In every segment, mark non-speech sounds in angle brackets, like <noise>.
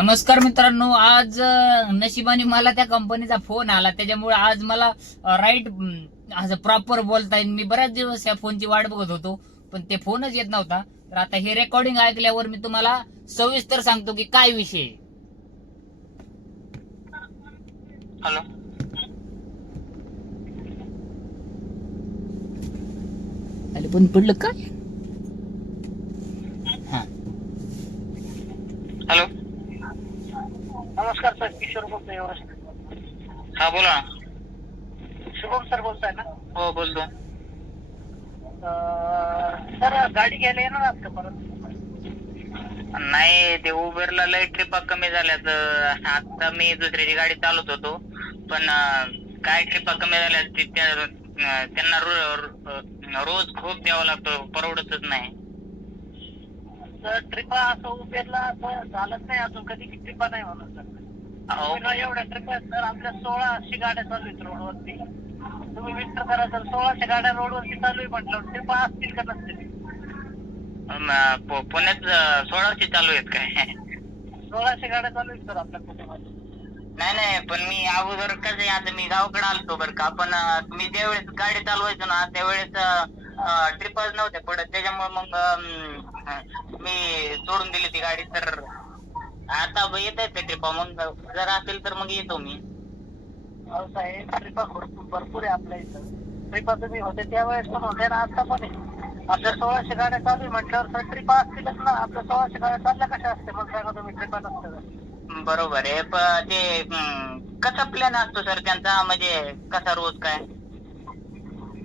नमस्कार मित्रांनो आज नशिबाने मला त्या कंपनीचा फोन आला. त्याच्यामुळे आज मला राईट असं प्रॉपर बोलता येईल. मी बऱ्याच दिवस या फोनची वाट बघत होतो पण ते फोनच येत नव्हता. तर आता हे रेकॉर्डिंग ऐकल्यावर मी तुम्हाला सविस्तर सांगतो की काय विषय. हॅलो अरे पण पडलं काय हा. हॅलो नमस्कार सर किशोर बोलतोय एव्हरेस्ट हा बोला. ना शुभम सर बोलताय ना? हो बोलतो. सर गाडी घ्यायला येणार आहात का परत? नाही ते उबेरला लय ट्रिपा कमी झाल्यात. आता मी दुसऱ्याची गाडी चालवत होतो. पण काय ट्रिपा कमी झाल्यात त्यांना रोज खूप द्यावा लागतो परवडतच नाही. सर ट्रिपा असं उबेरला असं चालत नाही अजून कधी ट्रिपा नाही म्हणून सर. अहो, उबेरला एवढ्या ट्रिपा आहेत सर आपल्या सोळाशे गाड्या चालू आहेत रोडवरती. तुम्ही विचार करा सर सोळाशे गाड्या रोडवरती चालू आहे म्हटलं ट्रिपा असतील का नसतील? अं, पु- पुण्यात अं, सोळाशे चालू आहेत काय? सोळाशे गाड्या चालू आहेत सर आपल्या कुटुंबात. नाही नाही पण मी अगोदर कसं आहे, आता मी गावाकडे आलतो बरं का पण अं, मी ज्यावेळेस गाडी चालवायचो ना त्यावेळेस ट्रिपच नव्हत्या पडत. त्याच्यामुळे मग मी सोडून दिली ती गाडी. तर आता येत आहेत ट्रिपा मग जर असेल तर मग येतो मी. साहेब ट्रिपा भरपूर भरपूर आहे आपल्या इथं. ट्रिपा तुम्ही होते त्यावेळेस पण होते ना आता पण आहे. आपल्या सोळाशे गाड्या चालू आहे म्हटल्यावर सर ट्रिपा असतीलच ना. आपल्या सोळाशे गाड्या चालल्या कशा असते मग सांगा तुम्ही ट्रिपा नसते बरोबर आहे. पण ते कसा प्लॅन असतो सर त्यांचा? म्हणजे कसा रोज काय?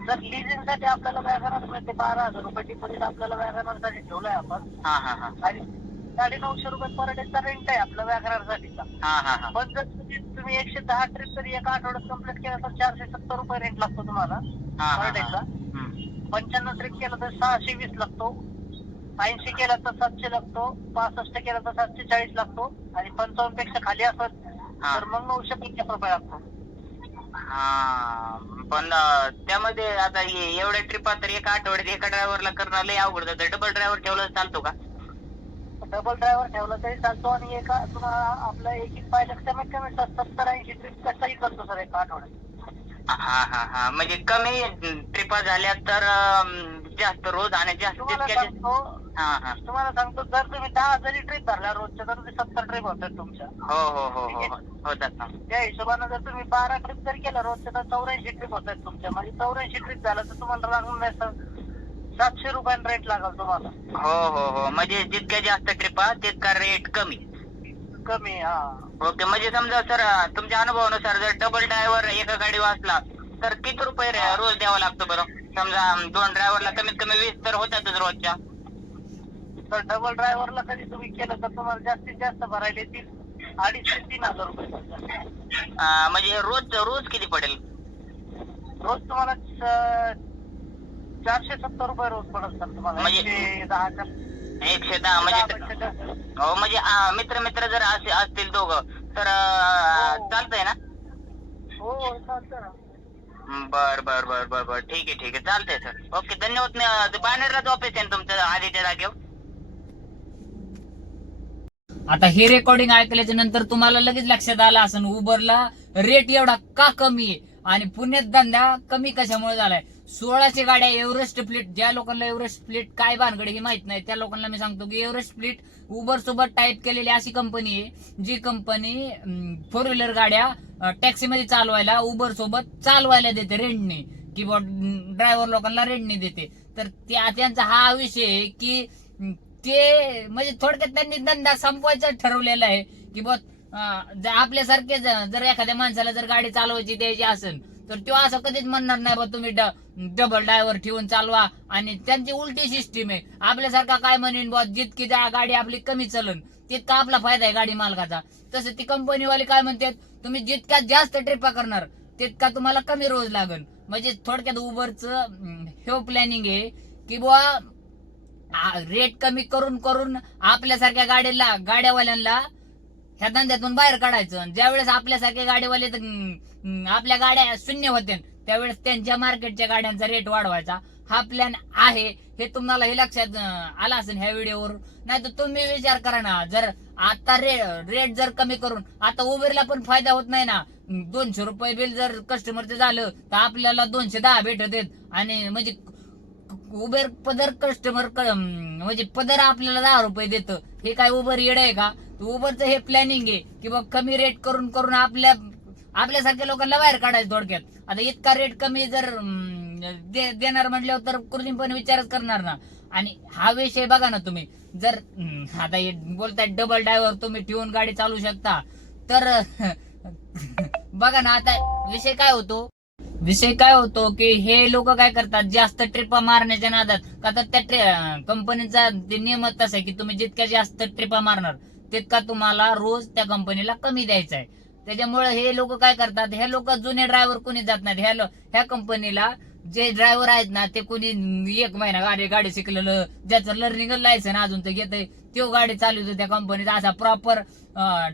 जर लिझिंगसाठी आपल्याला व्यागणार मिळते बारा हजार रुपये डिपॉझिट आपल्याला व्यागनारसाठी ठेवलंय आपण. हा हा हा. आणि साडे नऊशे रुपये पर डेचा रेंट आहे हा हा हा. पण जर तुम्ही तुम्ही एकशे दहा ट्रिप जरी एका आठवड्यात कंप्लीट केला तर चारशे सत्तर रुपये रेंट लागतो तुम्हाला हा हा पर हा. डेचा हम्म. पंच्याण्णव ट्रिप केलं तर सहाशे वीस लागतो. ऐंशी केला तर सातशे लागतो. पासष्ट केला तर सातशे चाळीस लागतो. आणि पंचावन्नपेक्षा खाली असत हा. तर मग नऊशे पन्नास रुपये लागतो. हा पण त्यामध्ये आता हे एवढ्या ट्रिपा तर एका आठवड्यात एका ड्रायव्हरला करणं लय अवघड जातं. डबल ड्रायव्हर ठेवलं चालतो का? डबल ड्रायव्हर ठेवला तरी चालतो आणि एका तुम्हाला आपलं एक एक पाहिलं कमीत कमी सत्तर ऐंशी ट्रिप कसाही करतो सर एका आठवड्यात. हा हा हा. म्हणजे कमी ट्रिपा झाल्या तर अं, जास्त रोज आणि जास्त तुम्हाला सांगतो हा हा. तुम्हाला सांगतो जर तुम्ही दहा जरी ट्रिप धरल्या रोजच्या तर ते सत्तर ट्रिप होतात तुमच्या. हो हो हो हो हो. होतात ना. त्या हिशोबानं जर तुम्ही बारा ट्रिप जर केल्या रोजच्या तर चौऱ्याऐंशी ट्रिप होतात तुमच्या. म्हणजे चौऱ्याऐंशी ट्रिप झालं तर तुम्हाला लागून नाही सर. सातशे रुपयानं रेट लागेल तुम्हाला. हो हो हो. म्हणजे जितक्या जास्त ट्रिपा तितका रेट कमी. कमी हा. ओके म्हणजे समजा सर तुमच्या अनुभवानुसार जर डबल ड्रायव्हर एका गाडी वाचला तर किती रुपये रे- रोज द्यावा लागतो बरं? समजा दोन ड्रायव्हरला कमीत कमी वीस तर होतातच रोजच्या. तर डबल ड्रायव्हरला कधी तुम्ही केलं तर तुम्हाला जास्तीत जास्त भरायला येतील अडीच ते तीन हजार रुपये अं, म्हणजे रोज रोज किती पडेल? रोज तुम्हाला च- चारशे सत्तर रुपये रोज पडेल सर तुम्हाला. म्हणजे- एकशे दहाच्या एकशे दहा म्हणजे दहापेक्षा जास्त. हो म्हणजे अं, मित्र मित्र जर असे असतील दोघं तर अं, हो. चालतंय ना? हो चालतं ना. बर बर बर बर बर. ठीक आहे ठीक आहे. चालतंय सर. ओके धन्यवाद. मी बानेरलाच ऑफिस आहे ना तुमचं? आधीच्या जागेवर आता हे रेकॉर्डिंग ऐकल्याच्या नंतर तुम्हाला लगेच लक्षात आलं असं उबरला रेट एवढा का कमी आहे? आणि पुण्यात धंदा कमी कशामुळे झालाय? सोळाशे गाड्या एव्हरेस्ट फ्लीट ज्या लोकांना एव्हरेस्ट फ्लीट काय भानगड हे माहीत नाही त्या लोकांना मी सांगतो की एव्हरेस्ट फ्लीट उबर सोबत टाईप केलेली अशी कंपनी आहे जी कंपनी फोर व्हीलर गाड्या टॅक्सी मध्ये चालवायला उबर सोबत चालवायला देते रेंटने किंवा ड्रायव्हर लोकांना रेंटने देते. तर त्या त्यांचा हा विषय आहे की ते म्हणजे थोडक्यात त्यांनी धंदा संपवायचा ठरवलेला आहे की बघ जर आपल्यासारखे जर एखाद्या माणसाला जर गाडी चालवायची द्यायची असेल तर तो असं कधीच म्हणणार नाही बा तुम्ही डबल ड्रायव्हर ठेवून चालवा आणि त्यांची उलटी सिस्टीम आहे. आपल्यासारखा काय म्हणेन बा जितकी गाडी आपली कमी चलन तितका आपला फायदा आहे गाडी मालकाचा. तसं ती कंपनीवाले काय म्हणतात तुम्ही जितक्या जास्त ट्रिपा करणार तितका तुम्हाला कमी रोज लागल म्हणजे थोडक्यात उबरचं हे प्लॅनिंग आहे की बुवा रेट कमी करून करून आपल्यासारख्या गाडीला गाड्यावाल्यांना ह्या धंद्यातून बाहेर काढायचं. आणि ज्यावेळेस आपल्यासारखे गाडीवाले तर, आपल्या गाड्या शून्य होत्या. त्यावेळेस त्यांच्या मार्केटच्या गाड्यांचा रेट वाढवायचा. हा प्लॅन आहे. हे तुम्हाला हे लक्षात आला असेल ह्या व्हिडिओवर. नाही तर तुम्ही विचार करा ना जर आता रे रेट जर कमी करून आता उबेरला पण फायदा होत नाही ना. दोनशे रुपये बिल जर कस्टमरचं झालं तर आपल्याला दोनशे दहा भेटत आणि म्हणजे उबेर पदर कस्टमर म्हणजे पदर आपल्याला दहा रुपये देतं. हे काय उबर येड आहे का? उबरचं हे प्लॅनिंग आहे की बा कमी रेट करून करून आपल्या आपल्यासारख्या लोकांना बाहेर काढायचं थोडक्यात. आता इतका रेट कमी जर दे- देणार म्हटल्यावर तर कृत्रिमपणे विचारच करणार ना. आणि हा विषय बघा ना तुम्ही. जर आता बोलताय डबल ड्रायव्हर तुम्ही ठेवून गाडी चालू शकता. तर <laughs> बघा ना आता विषय काय होतो? विषय काय होतो की हे लोक काय करतात? जास्त ट्रिपा मारण्याच्या नादात. का तर त्या कंपनीचा नियमच तसा आहे की तुम्ही जितक्या जास्त ट्रिपा मारणार तितका तुम्हाला रोज त्या कंपनीला कमी द्यायचा आहे. त्याच्यामुळे हे लोक काय करतात? हे लोक जुने ड्रायव्हर कोणी जात नाहीत. ह्या ह्या कंपनीला जे ड्रायव्हर आहेत ना ते कोणी एक महिना गाडी गाडी शिकलेलं ज्याचं लर्निंग लायसन अजून तर घेत तो गाडी चालवतो त्या कंपनीचा असा प्रॉपर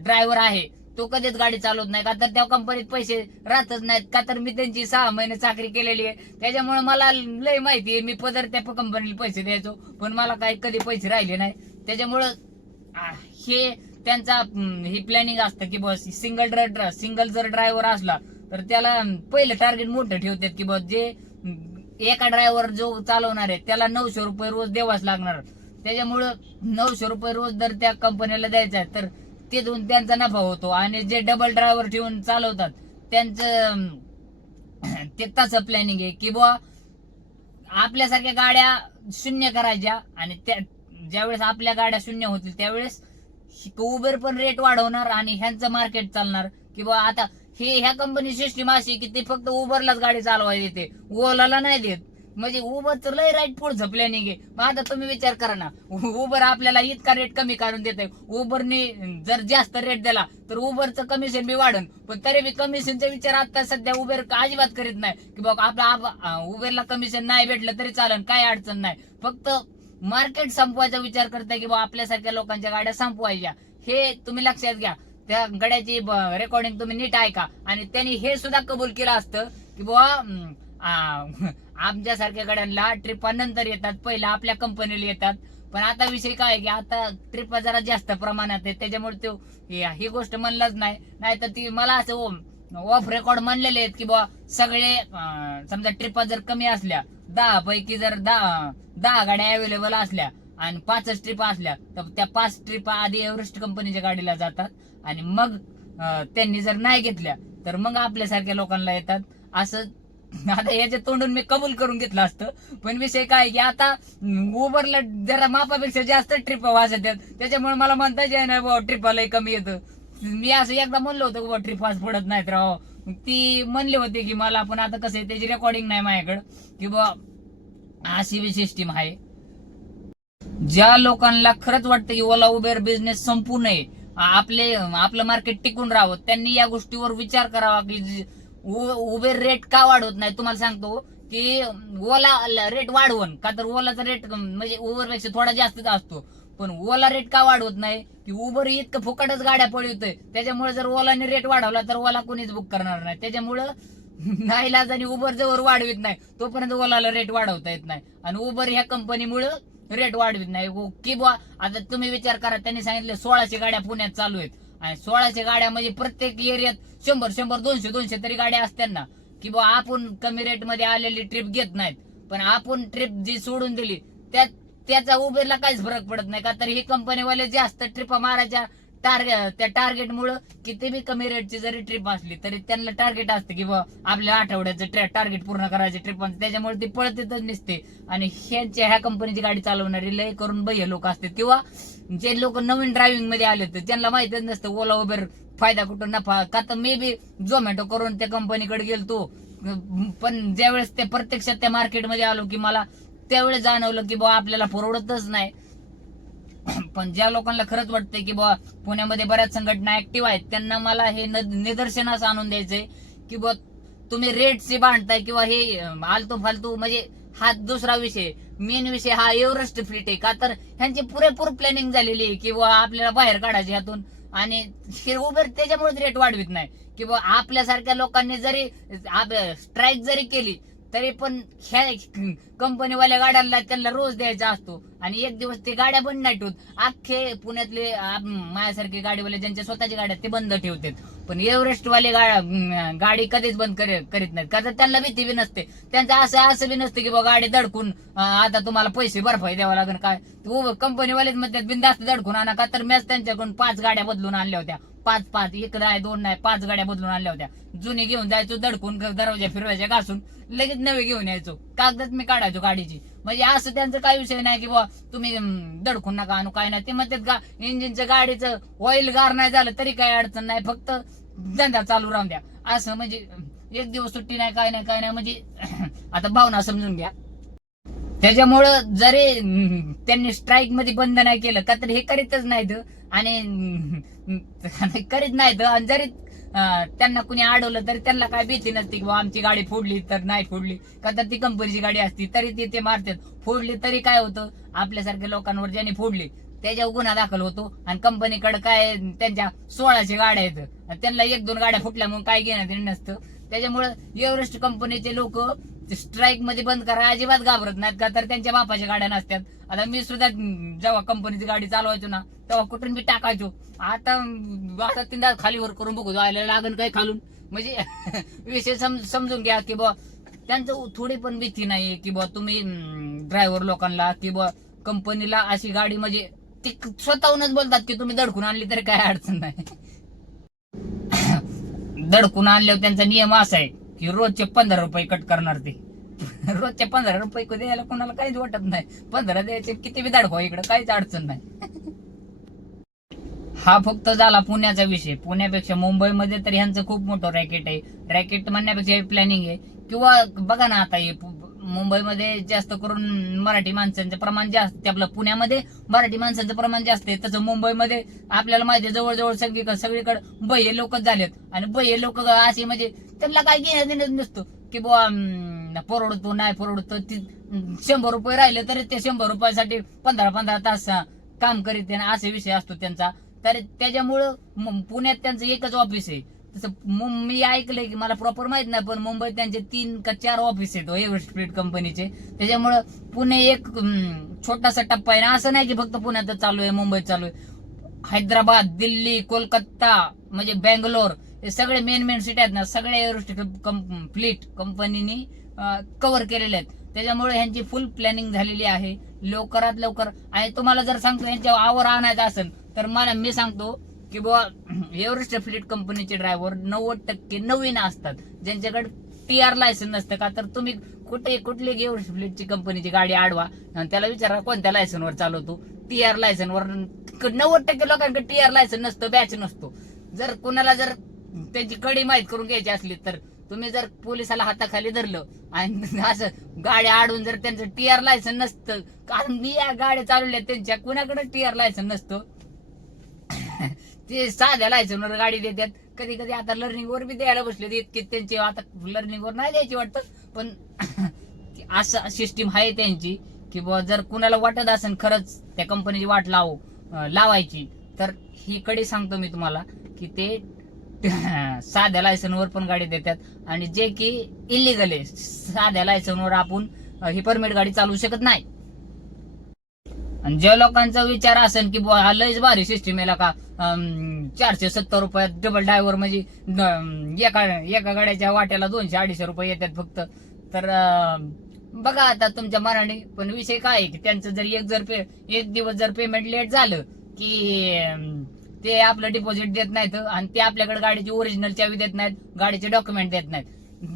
ड्रायव्हर आहे. तो कधीच गाडी चालवत नाही. का तर त्या कंपनीत पैसे राहतच नाहीत. का तर मी त्यांची सहा महिने चाकरी केलेली आहे. त्याच्यामुळे मला लय माहिती आहे. मी पदर त्या कंपनीला पैसे द्यायचो. पण मला काही कधी पैसे राहिले नाही. त्याच्यामुळं हे त्यांचा हे प्लॅनिंग असतं की बस सिंगल ड्रायव्हर सिंगल जर ड्रायव्हर असला तर त्याला पहिलं टार्गेट मोठं ठेवतात की बस जे एका ड्रायव्हर जो चालवणार आहे त्याला नऊशे रुपये रोज द्यावाच लागणार. त्याच्यामुळं नऊशे रुपये रोज जर त्या कंपनीला द्यायचा आहे तर तिथून त्यांचा नफा होतो. आणि जे डबल ड्रायव्हर ठेवून चालवतात त्यांचं ते तसं प्लॅनिंग आहे की बुवा आपल्यासारख्या गाड्या शून्य करायच्या आणि त्या ज्यावेळेस आपल्या गाड्या शून्य होतील त्यावेळेस उबेर पण रेट वाढवणार आणि ह्यांचं मार्केट चालणार. किंवा आता हे ह्या कंपनी सिस्टीम अशी की ते फक्त उबरलाच गाडी चालवायला देते. ओलाला नाही देत. म्हणजे उबरचं लय राईट पुढचं प्लॅनिंग आहे मग आता तुम्ही विचार करा ना. उबर आपल्याला इतका रेट कमी करून देते उबरने जर जास्त रेट दिला तर उबरचं कमिशन बी वाढन. पण तरी बी कमिशनचा विचार आता सध्या उबेर अजिबात करीत नाही. की बाबा आपला उबेरला कमिशन नाही भेटलं तरी चालन. काय अडचण नाही. फक्त मार्केट संपवायचा विचार करताय की बाबा आपल्यासारख्या लोकांच्या गाड्या संपवायच्या. हे तुम्ही लक्षात घ्या. त्या गड्याची रेकॉर्डिंग तुम्ही नीट ऐका. आणि त्यांनी हे सुद्धा कबूल केलं असतं की बाबा अं, सारख्या आमच्यासारख्या गाड्यांना ट्रिपा नंतर येतात. पहिला आपल्या कंपनीला येतात. पण आता विषय काय की आता ट्रिपा जरा जास्त प्रमाणात आहे त्याच्यामुळे तो हे- ही गोष्ट म्हणलंच नाही. नाही तर ती मला असं ऑफ रेकॉर्ड मानलेले आहेत की बुवा सगळे समजा ट्रिपा जर कमी असल्या दहा पैकी जर दहा दहा गाड्या अवेलेबल असल्या आणि पाचच ट्रिपा असल्या तर त्या पाच ट्रिपा आधी एव्हरेस्ट कंपनीच्या गाडीला जातात आणि मग त्यांनी जर नाही घेतल्या तर मग आपल्यासारख्या लोकांना येतात. असं आता याच्या तोंडून मी कबूल करून घेतलं असतं पण विषय काय की आता उबरला जरा मापापेक्षा जास्त ट्रिप वाजत आहेत. त्याच्यामुळे मला म्हणताच येणार ट्रिपालाही कमी येतं. मी असं एकदा म्हणलं होतं बाबा ट्रिप आज पडत नाहीत राव. ती म्हणले होते की मला पण आता कसं आहे त्याची रेकॉर्डिंग नाही माझ्याकडं. की बा अशी बी सिस्टीम आहे. ज्या लोकांना खरंच वाटतं की ओला उबेर बिझनेस संपू नये आपले आपलं मार्केट टिकून राहावं त्यांनी या गोष्टीवर विचार करावा की उबेर रेट का वाढवत नाही तुम्हाला सांगतो. की ओला रेट वाढवण का तर ओलाचा रेट म्हणजे उबेरपेक्षा थोडा जास्तच असतो. पण ओला रेट का वाढवत नाही? की उबर इतकं फुकटच गाड्या पळवतोय. त्याच्यामुळे जर ओलाने रेट वाढवला तर ओला कोणीच बुक करणार नाही. त्याच्यामुळं <laughs> नाईलाज आणि उबर जवळ वाढवित नाही. तोपर्यंत ओलाला रेट वाढवता येत नाही. आणि उबर ह्या कंपनीमुळं रेट वाढवित नाही. उ- की बुवा आता तुम्ही विचार करा त्यांनी सांगितले सोळाशे गाड्या पुण्यात चालू आहेत. आणि सोळाशे गाड्या म्हणजे प्रत्येक एरियात शंभर शंभर दोनशे दोनशे तरी गाड्या असत्यांना की बुवा आपण कमी रेटमध्ये आलेली ट्रिप घेत नाहीत. पण आपण ट्रिप जी सोडून दिली त्यात त्याचा उबेरला काहीच फरक पडत नाही का? तर ही कंपनीवाले जास्त ट्रिपा मारायच्या टार्गेट त्या टार्गेट मुळे किती बी कमी रेटची जरी ट्रिप असली तरी त्यांना टार्गेट असतं की बा आपल्या आठवड्याचं टार्गेट पूर्ण करायचे ट्रिप त्याच्यामुळे ती पळतीतच नसते. आणि ह्यांच्या ह्या कंपनीची गाडी चालवणारी लय करून बह्य लोक असतात. किंवा जे लोक नवीन ड्रायव्हिंगमध्ये आले तर त्यांना माहितीच नसतं ओला उबेर फायदा कुठं? नफा. का तर मे बी झोमॅटो करून त्या कंपनीकडे गेलतो. पण ज्यावेळेस ते प्रत्यक्षात त्या मार्केटमध्ये आलो की मला त्यावेळेस जाणवलं की बुवा आपल्याला परवडतच नाही. पण ज्या लोकांना खरंच वाटतंय की बुवा पुण्यामध्ये बऱ्याच संघटना ऍक्टिव्ह आहेत त्यांना मला हे निदर्शनास आणून द्यायचंय की बुवा तुम्ही रेटचे बांधताय किंवा हे अं, आलतू फालतू म्हणजे हा दुसरा विषय. मेन विषय हा एव्हरेस्ट फ्लीट आहे. का तर ह्यांची पुरेपूर प्लॅनिंग झालेली आहे की बुवा आपल्याला बाहेर काढायचे ह्यातून. आणि हे उबेर त्याच्यामुळेच रेट वाढवित नाही. की आपल्यासारख्या लोकांनी जरी स्ट्राईक जरी केली तरी पण ह्या कंपनीवाल्या गाड्यांना त्यांना रोज द्यायचा असतो. आणि एक दिवस ते गाड्या बंद नाही ठेवत अख्खे पुण्यातले माझ्यासारखे गाडीवाले ज्यांच्या स्वतःच्या गाड्या ते बंद ठेवतात. पण एव्हरेस्ट वाले गा- गाडी कधीच बंद करीत नाहीत. का तर त्यांना भीती बी नसते. त्यांचं असं असं बी नसतं की बा गाडी दडकून आता तुम्हाला पैसे भरपाई द्यावं लागेल काय? कंपनीवालेच म्हणतात बिंदास्त दडकून आणा का? तर मॅच त्यांच्याकडून पाच गाड्या बदलून आणल्या होत्या. पाच पाच एक नाही दोन नाही पाच गाड्या बदलून आणल्या होत्या. जुनी घेऊन जायचो दडकून दरवाजा फिरवायच्या घासून. लगेच नवे घेऊन यायचो. कागदात मी काढायचो गाडीची. म्हणजे असं त्यांचं काय विषय नाही की बुवा तुम्ही दडकून नका आणू काय नाही. ते म्हणतात का इंजिनचं गाडीचं ऑइल गार नाही झालं तरी काही अडचण नाही फक्त धंदा चालू राहून द्या. असं म्हणजे एक दिवस सुट्टी नाही काय नाही काय नाही. म्हणजे <clears throat> आता भावना समजून घ्या. त्याच्यामुळं जरी त्यांनी स्ट्राईकमध्ये बंद नाही केलं का तर हे करीतच नाहीत. आणि करीत नाहीत. आणि जरी त्यांना कुणी अडवलं तरी त्यांना काय भीती नसते की आमची गाडी फोडली तर नाही फोडली. का तर ती कंपनीची गाडी असती तरी ती ते मारतात. फोडली तरी काय होतं? आपल्यासारख्या लोकांवर ज्यांनी फोडली त्याच्यावर गुन्हा दाखल होतो. आणि कंपनीकडे काय त्यांच्या सोळाशे गाड्या आहेत. त्यांना एक दोन गाड्या फुटल्या म्हणून काय घेण्यात नसतं. त्याच्यामुळं एव्हरेस्ट कंपनीचे लोक स्ट्राईकमध्ये बंद करा अजिबात घाबरत नाहीत का? तर त्यांच्या बापाच्या गाड्या नसतात आता मी सुद्धा जेव्हा कंपनीची गाडी चालवायचो ना तेव्हा कुठून मी टाकायचो. आता तीन आता तीनदा खालीवर करून बघू जायला लागन काय खालून? म्हणजे <laughs> विषय समजून घ्या की बा त्यांचं थोडी पण भीती नाही की बा तुम्ही ड्रायव्हर लोकांना की बा कंपनीला अशी गाडी म्हणजे ते स्वतःहूनच बोलतात की तुम्ही दडकून आणली तरी काय अडचण नाही. <laughs> दडकून आणल्यावर त्यांचा नियम असा आहे की रोजचे पंधरा रुपये कट करणार ते. <laughs> रोजचे पंधरा रुपये कधी द्यायला कोणाला काहीच वाटत नाही. पंधरा द्यायचे किती बी दाडकवा इकडे काहीच अडचण नाही. <laughs> हा फक्त झाला पुण्याचा विषय. पुण्यापेक्षा मुंबईमध्ये तर ह्यांचं खूप मोठं रॅकेट आहे. रॅकेट म्हणण्यापेक्षा प्लॅनिंग आहे. किंवा बघा ना आता हे मुंबईमध्ये जास्त करून मराठी माणसांचं प्रमाण जास्त आपलं पुण्यामध्ये मराठी माणसांचं प्रमाण जास्त आहे. तसं मुंबईमध्ये आपल्याला माहिती जवळजवळ सगळीकडे सगळीकडे बह्य लोकच झालेत. आणि बह्य लोक असे म्हणजे त्यांना काय घेण्या देण्यात नसतं. की बुवा अं, परवडतो नाही परवडतो ती शंभर रुपये राहिले तरी ते शंभर रुपयासाठी पंधरा पंधरा तास काम करीत आहे. असे विषय असतो त्यांचा. तर त्याच्यामुळं पुण्यात त्यांचं एकच ऑफिस आहे. तसं मु- मी ऐकलंय की मला प्रॉपर माहीत नाही पण मुंबईत त्यांचे तीन का चार ऑफिस आहेत एव्हरेस्ट स्पीड कंपनीचे त्याच्यामुळं पुणे एक छोटासा टप्पा आहे ना. असं नाही की फक्त पुण्यात चालू आहे मुंबईत चालू आहे. हैदराबाद दिल्ली कोलकाता म्हणजे बँगलोर हे सगळे मेन मेन सिटी आहेत ना. सगळे एव्हरेस्ट फ्लीट कंपनीनी कव्हर केलेले आहेत. त्याच्यामुळे ह्यांची फुल प्लॅनिंग झालेली आहे. लवकरात लवकर. आणि तुम्हाला जर सांगतो यांच्या आवर आणायचं असेल तर मला मी सांगतो की बुवा एव्हरेस्ट फ्लीट कंपनीचे ड्रायव्हर नव्वद टक्के नवीन असतात. ज्यांच्याकडे टी आर लायसन नसतं का तर तुम्ही कुठे कुठली एव्हरेस्ट फ्लीटची कंपनीची गाडी आडवा. आणि त्याला विचारा कोणत्या लायसनवर चालवतो टी आर लायसनवर नव्वद टक्के लोकांकडे टी आर लायसन नसतं बॅच नसतो. जर कोणाला जर त्याची कडी माहीत करून घ्यायची असली तर तुम्ही जर पोलिसाला हाताखाली धरलं आणि <laughs> असं गाड्या आडून जर त्यांचं टी आर लायसन नसतं कारण मी या गाड्या चालवल्या त्यांच्या कुणाकडे टी आर लायसन नसतं? ते साध्या लायसनवर गाडी देतात. कधी कधी आता लर्निंगवर बी द्यायला बसले की त्यांची आता लर्निंगवर नाही द्यायची वाटतं. पण <coughs> असं सिस्टीम आहे त्यांची की बुवा जर कुणाला वाटत असेल खरंच त्या कंपनीची वाट लावू लावायची तर ही कडे सांगतो मी तुम्हाला की ते <coughs> साध्या लायसनवर पण गाडी देतात. आणि जे की इलिगल आहे साध्या लायसनवर आपण ही परमिट गाडी चालवू शकत नाही. आणि ज्या लोकांचा विचार असेल की बुवा हा लयच भारी सिस्टीम आहे का चारशे सत्तर रुपयात डबल ड्रायव्हर म्हणजे एका एका गाड्याच्या वाट्याला दोनशे अडीचशे रुपये येतात फक्त. तर बघा आता तुमच्या मनाने पण विषय काय आहे की त्यांचं जर एक जर पे एक दिवस जर पेमेंट लेट झालं की ते आपलं डिपॉझिट देत नाहीत आणि ते आपल्याकडे गाडीची ओरिजिनल चावी देत नाहीत गाडीचे डॉक्युमेंट देत नाहीत.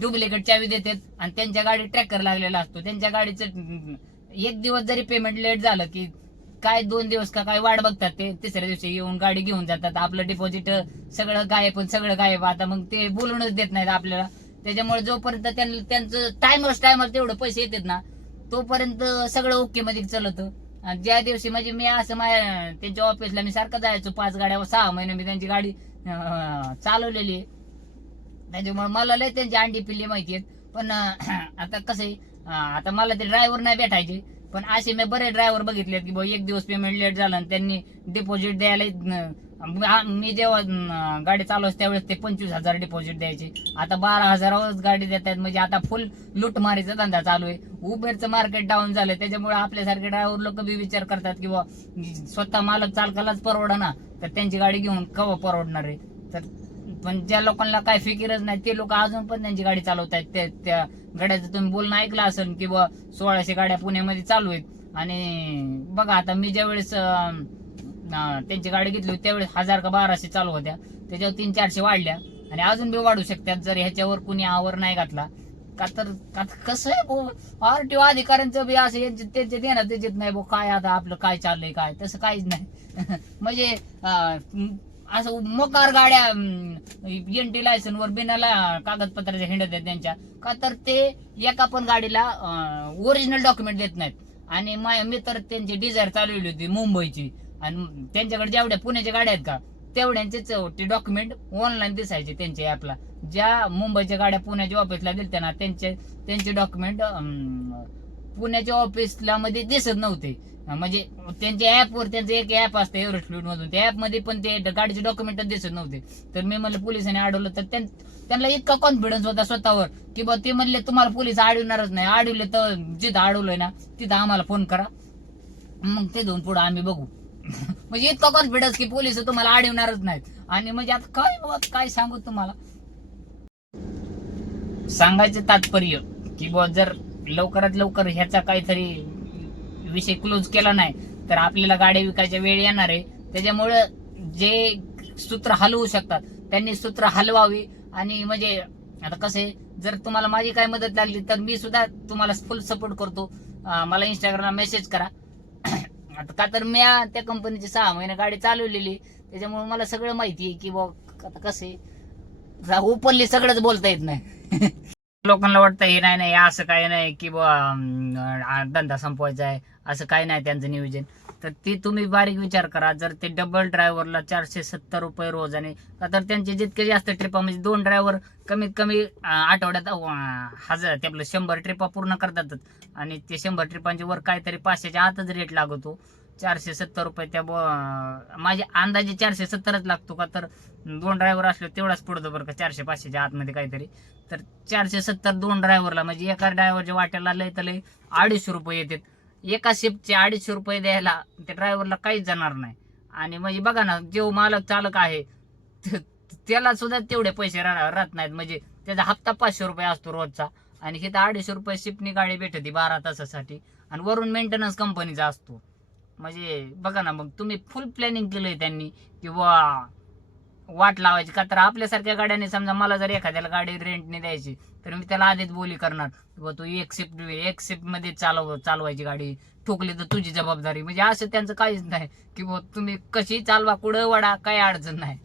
डुप्लिकेट चावी देतात आणि त्यांच्या गाडी ट्रॅकर लागलेला असतो. त्यांच्या गाडीचं एक दिवस जरी पेमेंट लेट झालं की काय दोन दिवस का काय वाट बघतात ते तिसऱ्या दिवशी येऊन गाडी घेऊन जातात. आपलं डिपॉझिट सगळं गायब पण सगळं गायब. आता मग ते बोलूनच देत नाहीत आपल्याला. त्याच्यामुळे जोपर्यंत त्यांना त्यांचं टायमच टायमर तेवढं पैसे येतात ना तोपर्यंत सगळं ओके मध्ये चलत. आणि ज्या दिवशी म्हणजे मी असं माझ्या त्यांच्या ऑफिसला मी सारखं जायचो पाच गाड्या सहा महिने मी त्यांची गाडी चालवलेली आहे. त्याच्यामुळे मला लय त्यांची अंडी पिल्ली माहिती आहेत. पण आता कसं आहे हा आता मला ते ड्रायव्हर नाही भेटायचे. पण असे मी बरे ड्रायव्हर बघितले की बुवा एक दिवस पेमेंट लेट झालं आणि त्यांनी डिपॉझिट द्यायला मी जेव्हा गाडी चालवस त्यावेळेस ते पंचवीस हजार डिपॉझिट द्यायचे. आता बारा हजारावरच गाडी देतात म्हणजे आता फुल लुटमारीचा धंदा चालू आहे. उबेरचं मार्केट डाऊन झालंय त्याच्यामुळे आपल्यासारखे ड्रायव्हर लोक बी विचार करतात की बुवा स्वतः मालक चालकालाच परवडा ना तर त्यांची गाडी घेऊन कवा परवडणार आहे? तर पण ज्या लोकांना काय फिकीरच नाही ते लोक अजून पण त्यांची गाडी चालवत आहेत त्या त्या गाड्याचं तुम्ही बोलणं ऐकलं असेल की बुवा सोळाशे गाड्या पुण्यामध्ये चालू आहेत. आणि बघा आता मी ज्यावेळेस वेळेस त्यांची गाडी घेतली होती त्यावेळेस हजार का बाराशे चालू होत्या. त्याच्यावर तीन चारशे वाढल्या. आणि अजून बी वाढू शकतात जर ह्याच्यावर कुणी आवर नाही घातला. का तर का तर कसं आहे ओ अधिकाऱ्यांचं बी असं यांचे- त्यांचे देणार त्याच्यात नाही बो काय आता आपलं काय चाललंय काय? तसं काहीच नाही. <laughs> म्हणजे असं मोकार गाड्या एनटी लायसन वर बिनाला कागदपत्राच्या हिंडत आहेत त्यांच्या. का तर ते एका पण गाडीला ओरिजिनल डॉक्युमेंट देत नाहीत. आणि माय मी तर त्यांची डिझायर चालवली होती मुंबईची. आणि त्यांच्याकडे जेवढ्या पुण्याच्या गाड्या आहेत का तेवढ्यांचेच ते डॉक्युमेंट ऑनलाईन दिसायचे त्यांच्या ऍपला ज्या मुंबईच्या गाड्या पुण्याच्या ऑफिसला दिल्या ना त्यांचे त्यांचे डॉक्युमेंट पुण्याच्या ऑफिसला मध्ये दिसत नव्हते. म्हणजे त्यांच्या ऍपवर त्यांचं एक ऍप असतं एव्हरेस्ट फ्लूट मधून. त्या ऍपमध्ये पण ते गाडीचे डॉक्युमेंट दिसत नव्हते. तर मी म्हणलं पोलिसांनी अडवलं. तर त्यांना इतका कॉन्फिडन्स होता स्वतःवर की बा ते म्हणले तुम्हाला पोलीस अडवणारच नाही. अडवले तर जिथं अडवलंय ना तिथं आम्हाला फोन करा. मग ते दोन पुढं आम्ही बघू. <laughs> म्हणजे इतका कॉन्फिडन्स की पोलीस तुम्हाला अडवणारच नाहीत. आणि म्हणजे आता काय बाबा काय सांगू तुम्हाला? सांगायचं तात्पर्य की बुवा जर लवकरात लवकर ह्याचा काहीतरी विषय क्लोज केला नाही तर आपल्याला गाड्या विकायच्या वेळ येणार आहे. त्याच्यामुळं जे सूत्र हलवू शकतात त्यांनी सूत्र हलवावी. आणि म्हणजे आता कसे जर तुम्हाला माझी काय मदत लागली तर मी सुद्धा तुम्हाला फुल सपोर्ट करतो. मला इंस्टाग्रामला मेसेज करा. <coughs> आता का तर मी त्या कंपनीची सहा महिने गाडी चालवलेली. त्याच्यामुळे मला सगळं माहिती आहे की बाबा आता कसं आहे ओपनली सगळंच बोलता येत नाही. <laughs> लोकांना वाटतं हे नाही नाही असं काही नाही की धंदा संपवायचा आहे. असं काही नाही त्यांचं नियोजन. तर ते तुम्ही बारीक विचार करा. जर ते डबल ड्रायव्हरला चारशे सत्तर रुपये रोज आणि तर त्यांचे जितके जास्त ट्रिपा म्हणजे दोन ड्रायव्हर कमीत कमी आठवड्यात हजार ते आपलं शंभर ट्रिपा पूर्ण करतातच. आणि ते शंभर ट्रिपांचे वर काहीतरी पाचशेच्या आतच रेट लागतो. चारशे सत्तर रुपये त्या ब- माझे अंदाजे चारशे सत्तरच लागतो का? तर दोन ड्रायव्हर असले तेवढाच पडतो बरं का चारशे पाचशेच्या आतमध्ये काहीतरी. तर चारशे सत्तर दोन ड्रायव्हरला म्हणजे एका ड्रायव्हरच्या वाट्याला लय तर लय अडीचशे रुपये येतात. एका शिफ्टचे अडीचशे रुपये द्यायला त्या ड्रायव्हरला काहीच जाणार नाही. आणि म्हणजे बघा ना जो मालक चालक आहे त्याला सुद्धा तेवढे पैसे रा- राहत नाहीत. म्हणजे त्याचा हप्ता पाचशे रुपये असतो रोजचा. आणि हे तर अडीचशे रुपये शिफ्टनी गाडी भेटते बारा तासासाठी. आणि वरून मेंटेनन्स कंपनीचा असतो. म्हणजे बघा ना मग तुम्ही फुल प्लॅनिंग केलंय त्यांनी की वा वाट लावायची. का तर आपल्यासारख्या गाड्याने समजा मला जर एखाद्याला गाडी रेंटने द्यायची तर मी त्याला आधीच बोली करणार. किंवा बुवा तू एक शिफ्ट एक मध्ये चालव चालवायची गाडी ठोकली तर तुझी जबाबदारी. म्हणजे असं त्यांचं काहीच नाही की बुवा तुम्ही कशी चालवा कुठं वडा काही अडचण नाही.